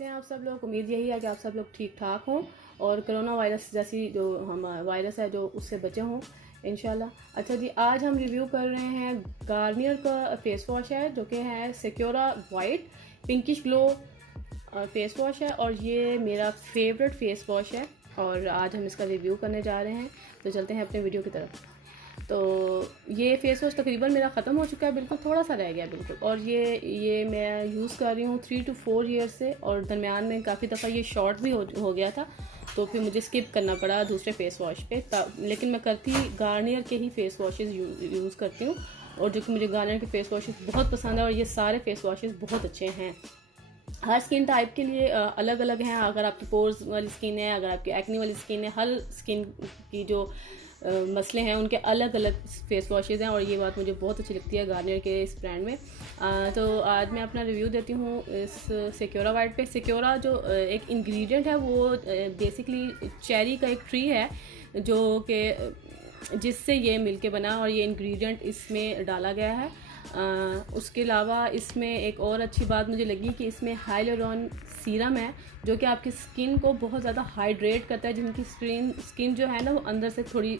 कैसे हैं आप सब लोग। उम्मीद यही है कि आप सब लोग ठीक ठाक हों और कोरोना वायरस जैसी जो हम वायरस है जो उससे बचे हों इंशाल्लाह। अच्छा जी, आज हम रिव्यू कर रहे हैं गार्नियर का फेस वॉश है जो कि है सिक्योरा white pinkish glow face wash है और ये मेरा फेवरेट फेस वॉश है और आज हम इसका रिव्यू करने जा रहे हैं। तो चलते हैं अपने वीडियो की तरफ। तो ये फेस वॉश तकरीबन मेरा ख़त्म हो चुका है, बिल्कुल थोड़ा सा रह गया बिल्कुल। और ये मैं यूज़ कर रही हूँ 3 to 4 ईयर्स से और दरमियान में काफ़ी दफ़ा ये शॉर्ट भी हो गया था तो फिर मुझे स्किप करना पड़ा दूसरे फेस वॉश पे। लेकिन मैं करती गार्नियर के ही फेस वॉशेज़ यूज़ करती हूँ और जो कि मुझे गार्नियर के फेस वॉशेज़ बहुत पसंद है और ये सारे फेस वॉशेज़ बहुत अच्छे हैं। हर स्किन टाइप के लिए अलग अलग हैं। अगर आपकी पोर्स वाली स्किन है, अगर आपकी एक्ने वाली स्किन है, हर स्किन की जो मसले हैं उनके अलग अलग फेस वॉशेज़ हैं और ये बात मुझे बहुत अच्छी लगती है गार्नियर के इस ब्रांड में। तो आज मैं अपना रिव्यू देती हूँ इस सिक्योरा वाइट पे। सिक्योरा जो एक इंग्रेडिएंट है वो बेसिकली चेरी का एक ट्री है जो कि जिससे ये मिलके बना और ये इंग्रेडिएंट इसमें डाला गया है। उसके अलावा इसमें एक और अच्छी बात मुझे लगी कि इसमें हाइलुरोन सीरम है जो कि आपकी स्किन को बहुत ज़्यादा हाइड्रेट करता है। जिनकी स्किन जो है ना वो अंदर से थोड़ी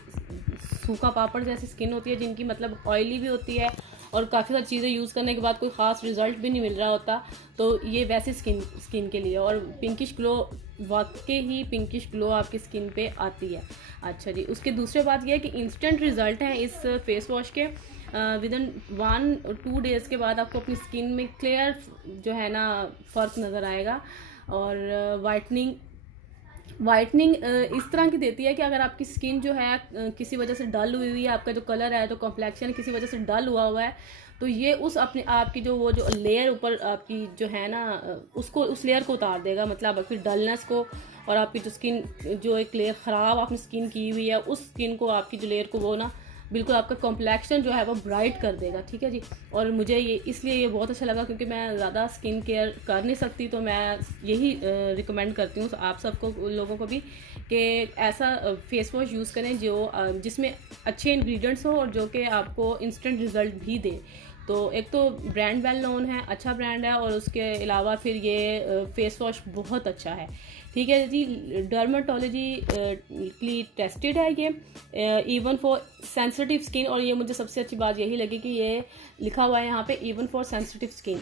सूखा पापड़ जैसी स्किन होती है, जिनकी मतलब ऑयली भी होती है और काफ़ी सारी चीज़ें यूज़ करने के बाद कोई ख़ास रिज़ल्ट भी नहीं मिल रहा होता, तो ये वैसी स्किन के लिए। और पिंकिश ग्लो, वाकई ही पिंकिश ग्लो आपकी स्किन पे आती है। अच्छा जी, उसके दूसरी बात यह है कि इंस्टेंट रिज़ल्ट हैं इस फेस वॉश के। विद इन 1 or 2 डेज़ के बाद आपको अपनी स्किन में क्लियर जो है ना फ़र्क नज़र आएगा। और वाइटनिंग इस तरह की देती है कि अगर आपकी स्किन जो है किसी वजह से डल हुई है, आपका जो कलर है, जो कॉम्प्लेक्शन किसी वजह से डल हुआ है, तो ये उस अपने आपकी जो लेयर ऊपर आपकी जो है ना उसको उस लेयर को उतार देगा, मतलब आपकी डलनेस को और आपकी जो स्किन जो एक लेयर ख़राब आपने स्किन की हुई है उस स्किन को आपकी जो लेयर को वो ना बिल्कुल आपका कॉम्प्लेक्शन जो है वो ब्राइट कर देगा। ठीक है जी। और मुझे ये इसलिए ये बहुत अच्छा लगा क्योंकि मैं ज़्यादा स्किन केयर कर नहीं सकती, तो मैं यही रिकमेंड करती हूँ आप सबको लोगों को भी कि ऐसा फेस वॉश यूज़ करें जो जिसमें अच्छे इंग्रेडिएंट्स हो और जो कि आपको इंस्टेंट रिज़ल्ट भी दे। तो एक तो ब्रांड वेल नोन है, अच्छा ब्रांड है और उसके अलावा फिर ये फेस वॉश बहुत अच्छा है। ठीक है जी। डर्माटोलॉजी टेस्टेड है ये, इवन फॉर सेंसिटिव स्किन। और ये मुझे सबसे अच्छी बात यही लगी कि ये लिखा हुआ है यहाँ पे इवन फॉर सेंसिटिव स्किन।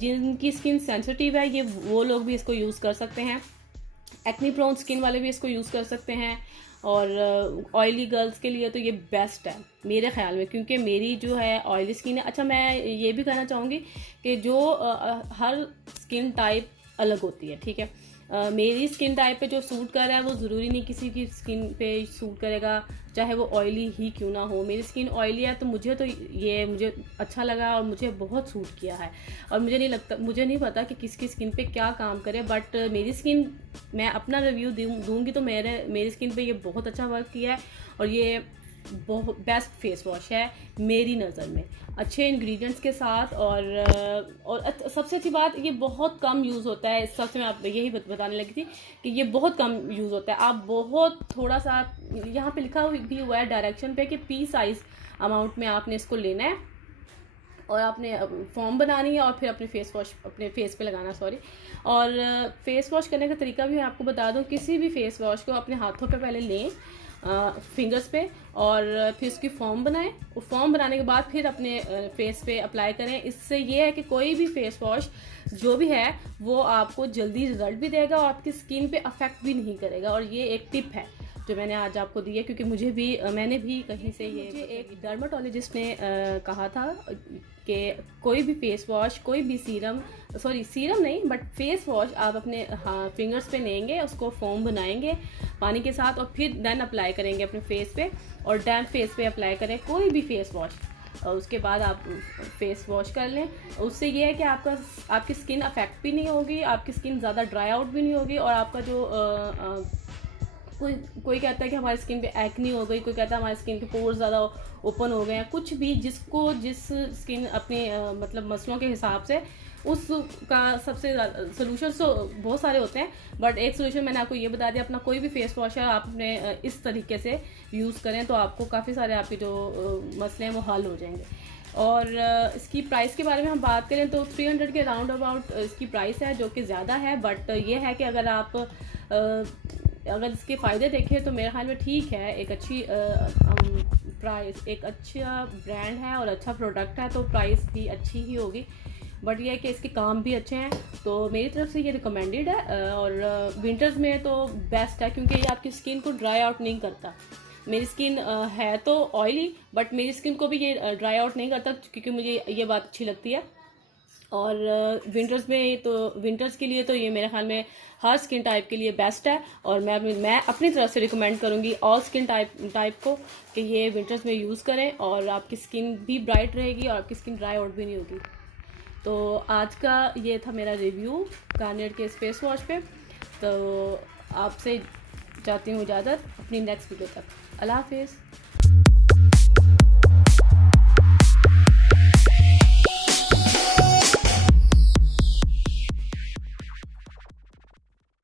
जिनकी स्किन सेंसिटिव है ये वो लोग भी इसको यूज़ कर सकते हैं, एक्ने प्रोन स्किन वाले भी इसको यूज़ कर सकते हैं और ऑयली गर्ल्स के लिए तो ये बेस्ट है मेरे ख्याल में, क्योंकि मेरी जो है ऑयली स्किन है। अच्छा, मैं ये भी कहना चाहूँगी कि जो हर स्किन टाइप अलग होती है। ठीक है। मेरी स्किन टाइप पे जो सूट कर रहा है वो ज़रूरी नहीं किसी की स्किन पे सूट करेगा, चाहे वो ऑयली ही क्यों ना हो। मेरी स्किन ऑयली है तो ये मुझे अच्छा लगा और मुझे बहुत सूट किया है। और मुझे नहीं पता कि किसकी स्किन पे क्या काम करे, बट मेरी स्किन, मैं अपना रिव्यू दूंगी तो मेरी स्किन पे ये बहुत अच्छा वर्क किया है और ये बहुत बेस्ट फेस वॉश है मेरी नज़र में, अच्छे इंग्रेडिएंट्स के साथ। और सबसे अच्छी बात, ये बहुत कम यूज़ होता है। इस सबसे मैं आप यही बताने लगी थी कि ये बहुत कम यूज़ होता है। आप बहुत थोड़ा सा, यहाँ पे लिखा भी हुआ है डायरेक्शन पे कि पी साइज़ अमाउंट में आपने इसको लेना है और आपने फॉर्म बनानी है और फिर अपने फेस पे लगाना। और फेस वॉश करने का तरीका भी मैं आपको बता दूं। किसी भी फेस वॉश को अपने हाथों पे पहले लें, फिंगर्स पे, और फिर उसकी फॉर्म बनाएं और फॉर्म बनाने के बाद फिर अपने फेस पे अप्लाई करें। इससे ये है कि कोई भी फेस वॉश जो भी है वो आपको जल्दी रिजल्ट भी देगा और आपकी स्किन पे अफेक्ट भी नहीं करेगा। और ये एक टिप है जो मैंने आज आपको दी है, क्योंकि मैंने भी कहीं से मुझे एक डर्माटोलॉजिस्ट ने कहा था कि कोई भी फेस वॉश, कोई भी सीरम नहीं बट फेस वॉश आप अपने फिंगर्स पे लेंगे, उसको फोम बनाएंगे पानी के साथ और फिर देन अप्लाई करेंगे अपने फेस पे और डैम्प फेस पे अप्लाई करें कोई भी फेस वॉश। और उसके बाद आप फेस वॉश कर लें। उससे ये है कि आपकी स्किन अफेक्ट भी नहीं होगी, आपकी स्किन ज़्यादा ड्राई आउट भी नहीं होगी और आपका जो कोई कहता है कि हमारी स्किन पे एक्नी हो गई, कोई कहता है हमारी स्किन के पोर्स ज़्यादा ओपन हो गए हैं, कुछ भी जिस स्किन अपने मतलब मसलों के हिसाब से उसका सबसे सोल्यूशन तो बहुत सारे होते हैं, बट एक सोल्यूशन मैंने आपको ये बता दिया। अपना कोई भी फेस वॉश है आप अपने इस तरीके से यूज़ करें तो आपको काफ़ी सारे आपके जो मसले हैं वो हल हो जाएंगे। और इसकी प्राइस के बारे में हम बात करें तो 300 के राउंड अबाउट इसकी प्राइस है, जो कि ज़्यादा है, बट ये है कि अगर आप अगर इसके फ़ायदे देखें तो मेरे ख्याल में ठीक है, एक अच्छी प्राइस, एक अच्छा ब्रांड है और अच्छा प्रोडक्ट है, तो प्राइस भी अच्छी ही होगी। बट ये है कि इसके काम भी अच्छे हैं, तो मेरी तरफ से ये रिकमेंडेड है। और विंटर्स में तो बेस्ट है, क्योंकि ये आपकी स्किन को ड्राई आउट नहीं करता। मेरी स्किन है तो ऑयली, बट मेरी स्किन को भी ये ड्राई आउट नहीं करता, क्योंकि मुझे ये बात अच्छी लगती है। और विंटर्स में तो विंटर्स के लिए तो ये मेरे ख्याल में हर स्किन टाइप के लिए बेस्ट है। और मैं अपनी तरफ से रिकमेंड करूँगी ऑल स्किन टाइप को कि ये विंटर्स में यूज़ करें, और आपकी स्किन भी ब्राइट रहेगी और आपकी स्किन ड्राई आउट भी नहीं होगी। तो आज का ये था मेरा रिव्यू गार्नियर के इस फेस वॉश पे। तो आपसे चाहती हूँ इजाज़त, अपनी नेक्स्ट वीडियो तक। अल्लाह हाफिज़।